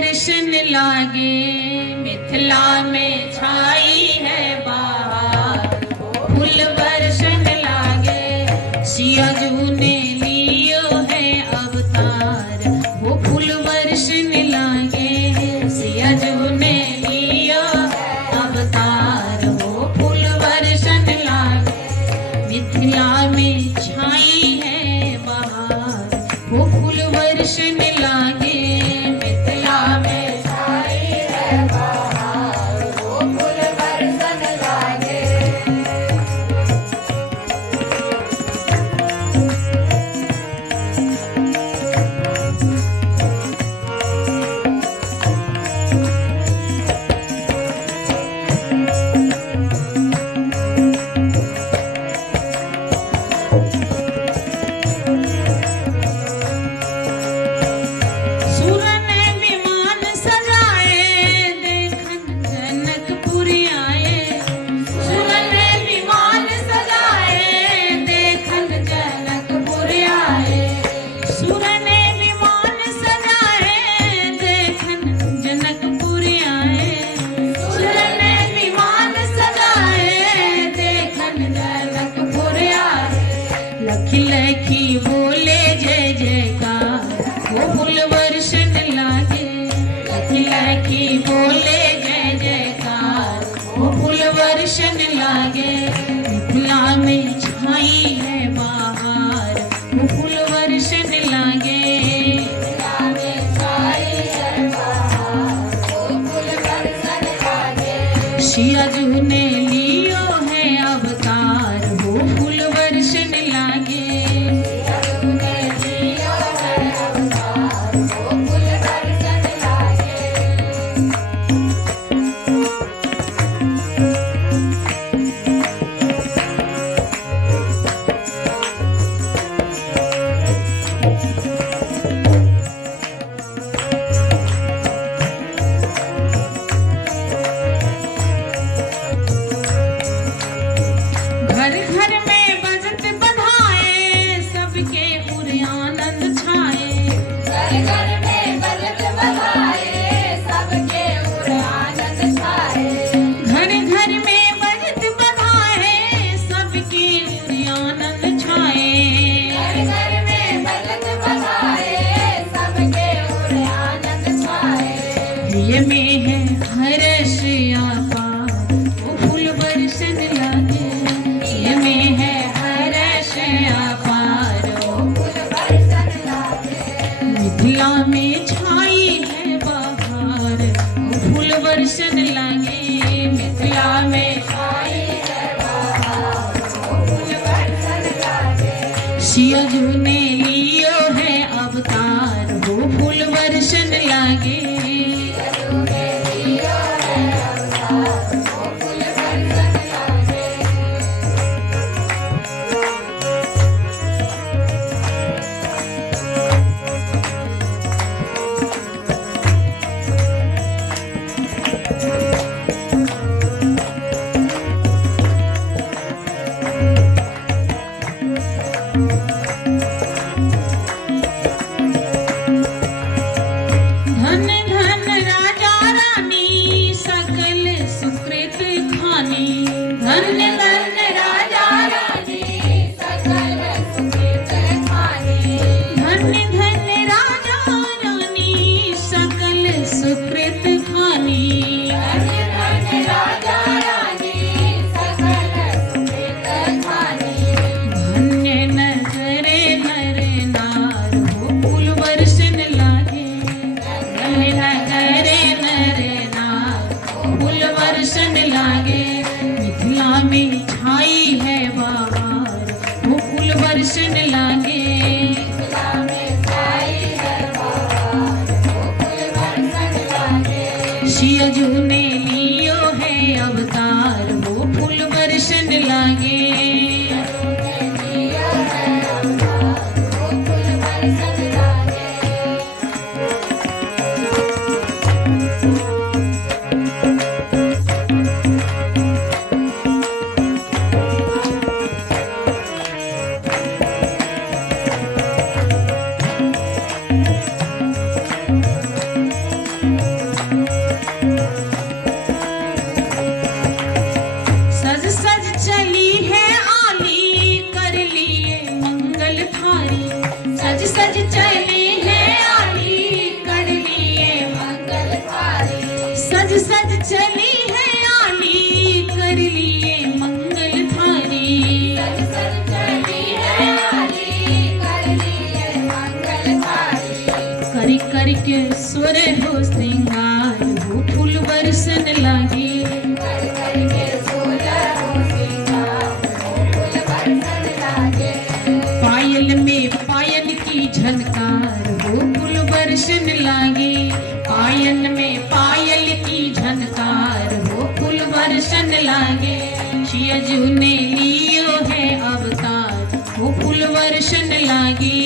वर्षन लागे मिथिला में छाई है बहार। फूल वर्षन लागे सिया जू ने लियो है अवतार। वो फूल वर्षन लागे सिया जू ने लियो अवतार। वो फूल वर्षन लागे मिथिला में छाई है बहार। वो फूल वर्षन लागे लखी बोले जय जयकार। वो फूल वर्षन लागे लखी बोले जय जयकार। वो फूल वर्षन लागे मिथिला में छाई है बहार। वो फूल वर्षन लागे मिथिला में छाई है बहार। वो फूल वर्षन लागे सिया जू ने लियो है अवतार। वो फूल वर्षन लागे घर घर में बजत बधाए सबके उर आनंद छाए। घर घर में बजत बधाए सबके उर आनंद छाए। घर घर में बजत बधाए सबके उर आनंद छाए। घर घर में बजत बधाए सबके उर आनंद छाए। ये में है हर्ष अपार। वो फूल वर्षन लागे में है हर्ष अपार। मिथिला में छाई है बहार। फूल वर्षन लागे मिथिला में छाई है बहार। फूल वर्षन लागे सिया जू ने लियो है अवतार। वो फूल वर्षन लागे में छाई है बहार। वो फूल वर्षन लागे मिथिला में छाई है बहार। वो फूल वर्षन लागे सिया जू ने लियो है अवतार। वो फूल वर्षन लागे मंगल थारी। सज सज चली है आली कर लिए मंगल थारी। सज सज चली है आली कर लिए मंगल थारी। सज सज चली है आली कर लिए मंगल थारी। करी करी के सुर हो श्रृंगार हो फूल बरसन लागे। पायल में पायल की झनकार हो फूल बरसन लागे। पायल में पायल की झनकार हो फूल बरसन लागे। शिया जी ने लियो है अवतार हो फूल बरसन लागे।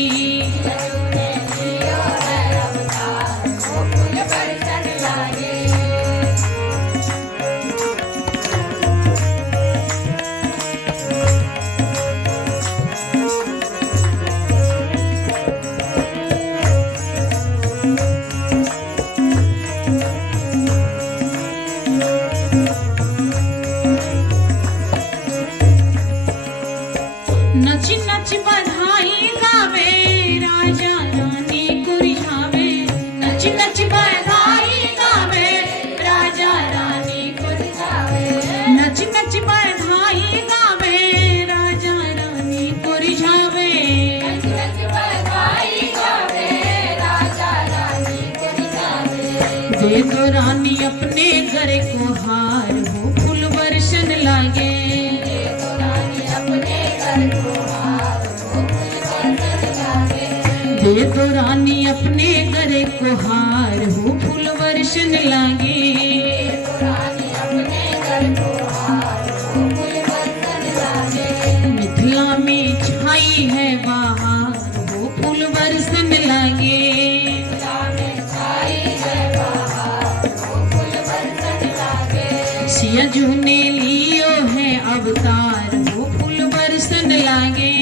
नच नच बधाई गावे राजा रानी को रिझावे। नच नच बधाई गावे राजा रानी को रिझावे। नच नच बधाई गावे राजा रानी को रिझावे। नच नच बधाई गावे राजा रानी को रिझावे। दे दो रानी अपने घर को हार हो फूल बरसन लागे। दे दो रानी अपने गरे को हार हो फूल बरसन लागे। मिथिला में छाई है बहार हो फूल बरसन लागे। सिया जी ने लियो है अवतार हो फूल बरसन लागे।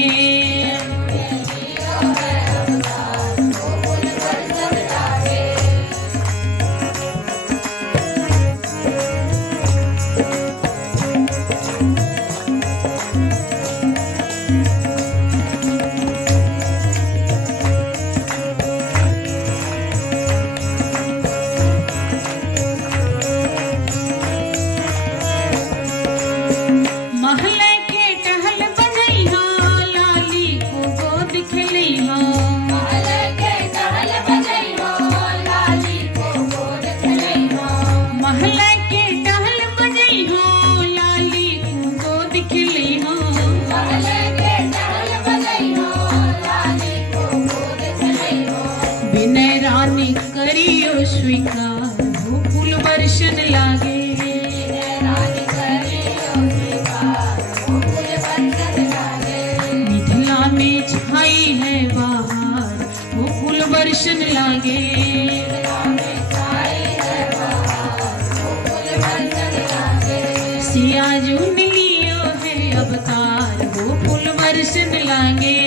महले के टहल बनैहा लाली को गोद खेलैहा। महले के टहल बनैहा लाली को गोद खेलैहा। महले के टहल बनैहा लाली को गोद खेलैहा। महले के टहल बनैहा लाली को गोद खेलैहा। विनय रानी करियो स्वीकार हो फूल बरसन लागे। छाई है बहार वो फूल बरसन लागे। सिया जी ने लियो है अवतार वो फूल बरसन लागे।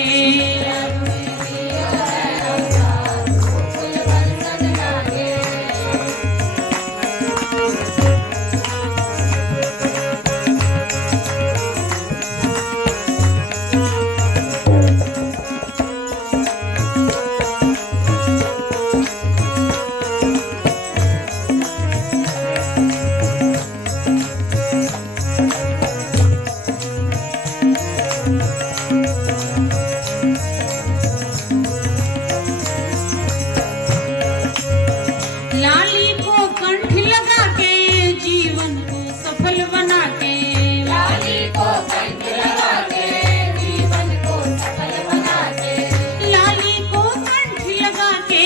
लाली को कंठ लगा के जीवन को सफल बना के। लाली को कंठ लगा के जीवन को सफल बना के। लाली को कंठ लगा के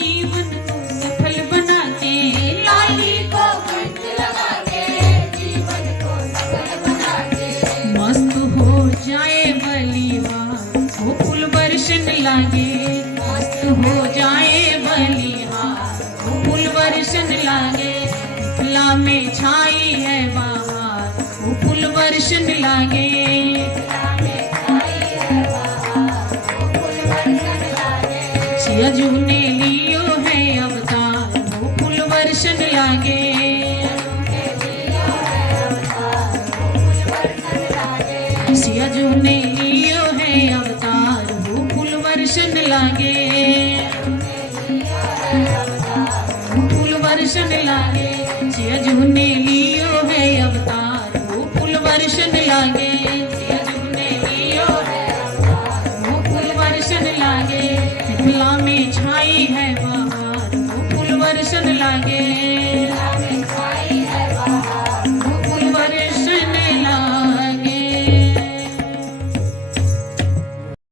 जीवन को सफल बना के। लाली को कंठ लगा के जीवन को सफल बना के। मस्त हो जाए बलिहार वो फूल बरसन लागे। मस्त हो जाए बलिहार फूल बरसन लागे। मिथिला में छाई है बहार वो फूल बरसन लागे। सिया जी ने लियो है अवतार वो फूल बरसन लागे। सिया जी ने लियो है अवतार वो बरसन लागे, सिया जू ने लियो है अवतार, वो फूल बरसन लागे।